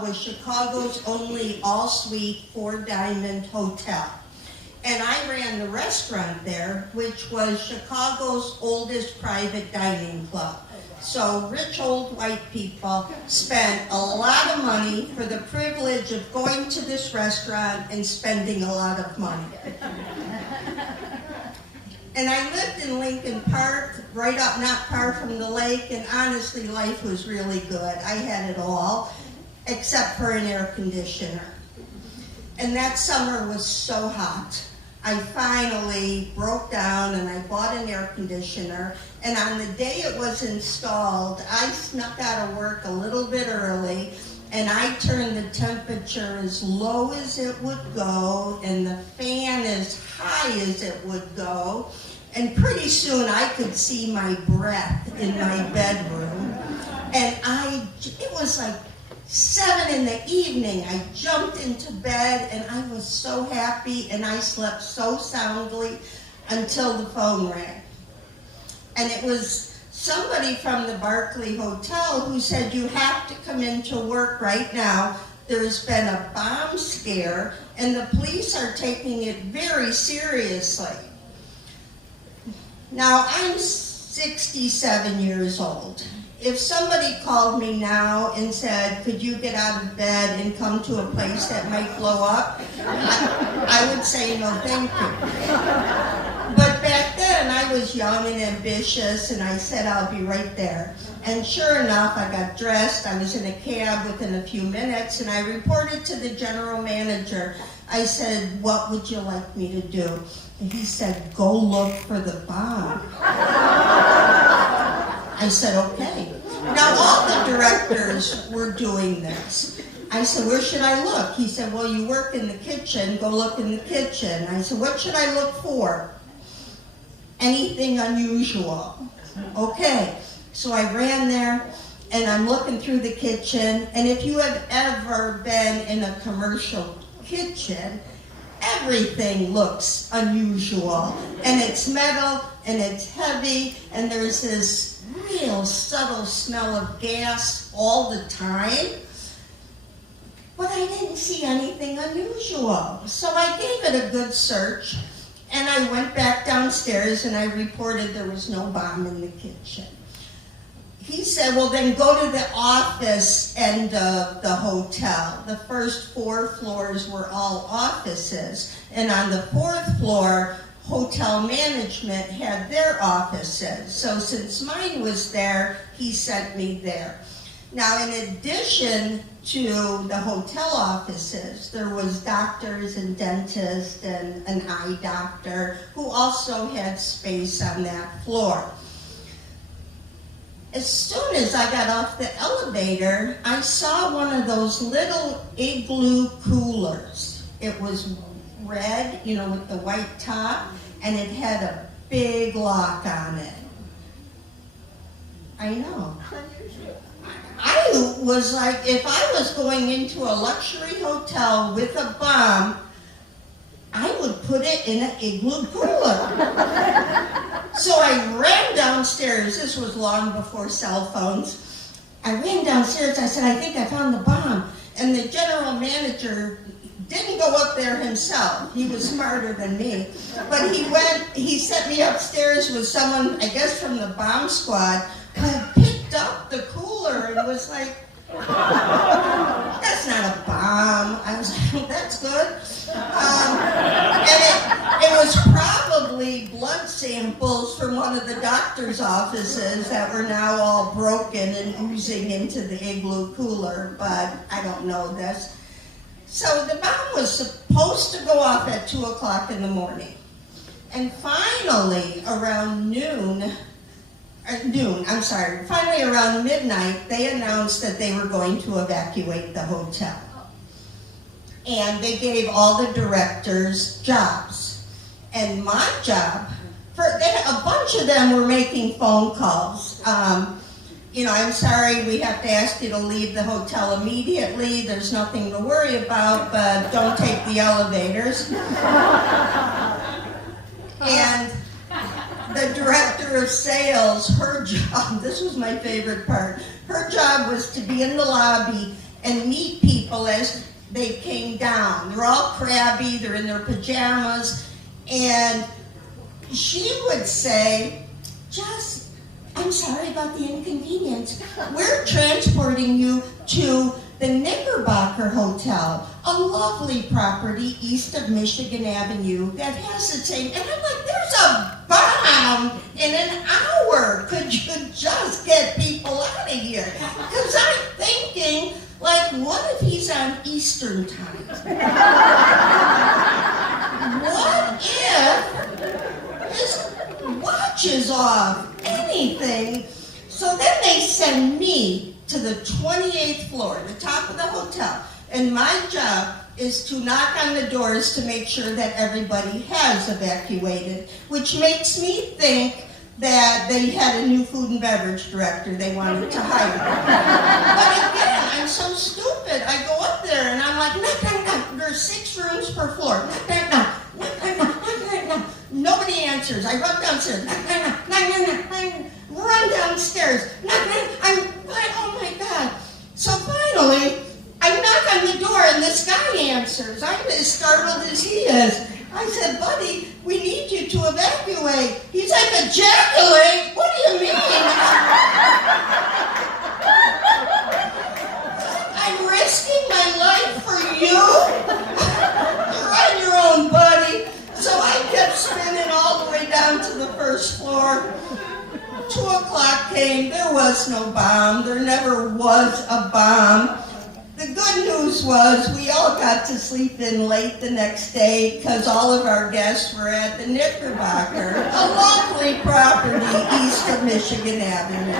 was Chicago's only all-suite four-diamond hotel. And I ran the restaurant there, which was Chicago's oldest private dining club. So rich old white people spent a lot of money for the privilege of going to this restaurant and spending a lot of money. And I lived in Lincoln Park, right up not far from the lake, and honestly, life was really good. I had it all, except for an air conditioner. And that summer was so hot. I finally broke down and I bought an air conditioner, and on the day it was installed, I snuck out of work a little bit early, and I turned the temperature as low as it would go and the fan as high as it would go, and pretty soon I could see my breath in my bedroom. And it was like 7 in the evening, I jumped into bed and I was so happy, and I slept so soundly until the phone rang. And it was somebody from the Barclay Hotel who said, "You have to come into work right now. There's been a bomb scare and the police are taking it very seriously." Now, I'm 67 years old. If somebody called me now and said, "Could you get out of bed and come to a place that might blow up?" I would say no, thank you. But back then, I was young and ambitious, and I said, "I'll be right there." And sure enough, I got dressed, I was in a cab within a few minutes, and I reported to the general manager. I said, "What would you like me to do?" And he said, "Go look for the bomb." I said, "Okay." Now, all the directors were doing this. I said, "Where should I look?" He said, "Well, you work in the kitchen, go look in the kitchen." I said, "What should I look for?" "Anything unusual." Okay, so I ran there, and I'm looking through the kitchen, and if you have ever been in a commercial kitchen, everything looks unusual, and it's metal, and it's heavy, and there's this real subtle smell of gas all the time. But I didn't see anything unusual. So I gave it a good search, and I went back downstairs and I reported there was no bomb in the kitchen. He said, "Well, then go to the office end of the hotel." The first 4 floors were all offices, and on the 4th floor, hotel management had their offices. So since mine was there, he sent me there. Now, in addition to the hotel offices, there was doctors and dentists and an eye doctor who also had space on that floor. As soon as I got off the elevator, I saw one of those little igloo coolers. It was red, with the white top, and it had a big lock on it. I know. I was like, if I was going into a luxury hotel with a bomb, I would put it in an igloo cooler. So I ran downstairs. This was long before cell phones. I ran downstairs. I said, "I think I found the bomb." And the general manager didn't go up there himself. He was smarter than me. But he sent me upstairs with someone, I guess from the bomb squad, who picked up the cooler and was like, "That's not a bomb." I was like, "That's good." And it was probably blood samples from one of the doctor's offices that were now all broken and oozing into the igloo cooler, but I don't know this. So the bomb was supposed to go off at 2 o'clock in the morning. And finally, around finally around midnight, they announced that they were going to evacuate the hotel. And they gave all the directors jobs. And my job, a bunch of them were making phone calls. "I'm sorry, we have to ask you to leave the hotel immediately. There's nothing to worry about, but don't take the elevators." And the director of sales, her job, this was my favorite part, her job was to be in the lobby and meet people as they came down. They're all crabby, they're in their pajamas, and she would say, Jess, I'm sorry about the inconvenience. We're transporting you to the Knickerbocker Hotel, a lovely property east of Michigan Avenue that has the same, and I'm like, there's a bomb in an hour. Could you just get people out of here? Because I'm thinking, like, what if he's on Eastern time? What if his watch is off? Anything. So then they send me to the 28th floor, the top of the hotel. And my job is to knock on the doors to make sure that everybody has evacuated, which makes me think that they had a new food and beverage director they wanted to hire. But again, I'm so stupid. I go up there and I'm like, knock, knock, knock. There's 6 rooms per floor. Knock, knock, knock. Knock, knock, knock, knock, knock, knock. Nobody answers. I run downstairs. Knock, knock, knock, knock, knock, knock, knock. Run downstairs. Knock, knock. Oh my God. So finally, I knock on the door and this guy answers. I'm as startled as he is. I said, buddy, we need you to evacuate. He's like, ejaculate? What do you mean? I'm risking my life for you? You're on your own, buddy. So I kept spinning all the way down to the first floor. 2 o'clock came, there was no bomb. There never was a bomb. The good news was we all got to sleep in late the next day because all of our guests were at the Knickerbocker, a lovely property east of Michigan Avenue.